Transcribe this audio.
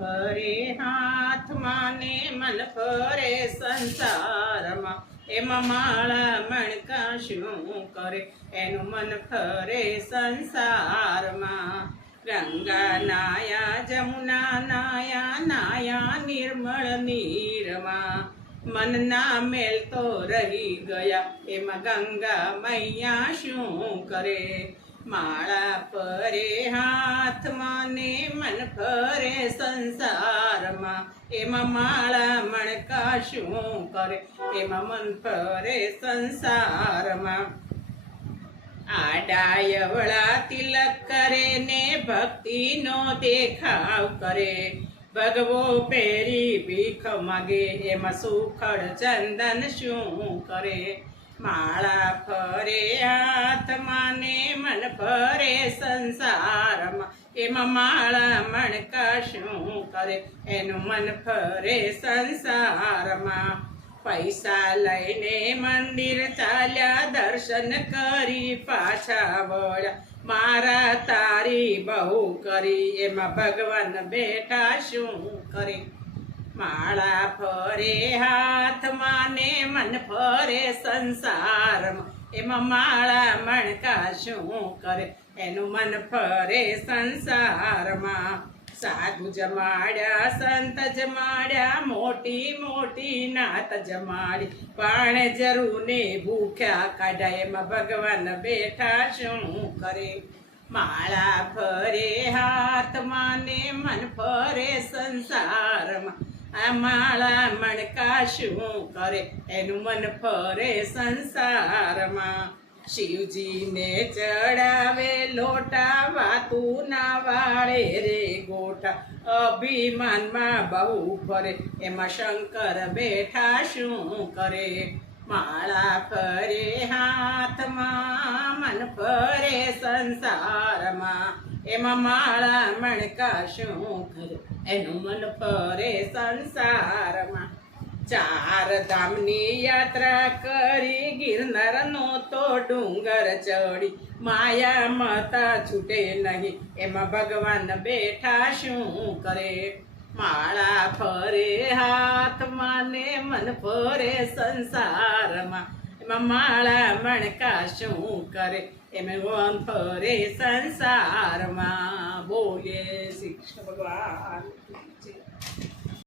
ફરે હાથમાં ને મન ફરે સંસારમાં, એમાં માળા મણકા શું કરે, એનું મન ફરે સંસારમાં. ગંગા નાયા જમુના નાયા, નાયા નિર્મળ નીરમાં, મનના મેલ તો રહી ગયા, એમાં ગંગા મૈયા શું કરે. માળા ફરે હાથમાં ને મન ફરે સંસારમાં, એમાં માળા મણકા શું કરે, એમાં મન ફરે સંસારમાં. આડાયવળા તિલક કરે ને ભક્તિનો દેખાવ કરે, ભગવો પહેરી ભીખ માગે, એમાં સુખડ ચંદન શું કરે. માળા ફરે હાથમાં ને મન ફરે સંસારમાં, એમાં માળા મણકા શું કરે, એનું મન ફરે સંસારમાં. પૈસા લઈને મંદિર ચાલ્યા, દર્શન કરી પાછા વળ્યા, મારા તારી બહુ કરી, એમાં ભગવાન બેઠા શું કરે. માળા ફરે હાથમાં ને મન ફરે સંસારમાં, એમાં માળા મણકા શું કરે, એનું મન ફરે સંસારમાં. સાધુ જમાડ્યા સંત જમાડ્યા, મોટી મોટી નાત જમાડી, પણ જરૂર ને ભૂખ્યા કાઢ્યા, એમાં ભગવાન બેઠા શું કરે. માળા ફરે હાથમાં ને મન ફરે સંસારમાં, આ માળા મણકા શું કરે, એનું મન ફરે સંસારમાં. શિવજીને ચડાવે લોટા, વાતું ના વાળે રે ગોઠા, અભિમાનમાં બહુ ફરે, એમાં શંકર બેઠા શું કરે. માળા ફરે હાથમાં મન ફરે સંસારમાં, એમાં માળા મણકા શું કરે, એનું મન ફરે સંસારમાં. ચાર ધામની યાત્રા કરી, ગિરનારનો તો ડુંગર ચડી, માયા માતા છૂટે નહીં, એમાં ભગવાન બેઠા શું કરે. માળા ફરે હાથમાં ને મન ફરે સંસારમાં, એમાં માળા મણકા શું કરે, એમાં મન ફરે સંસારમાં. બોલે શ્રી કૃષ્ણ ભગવાન.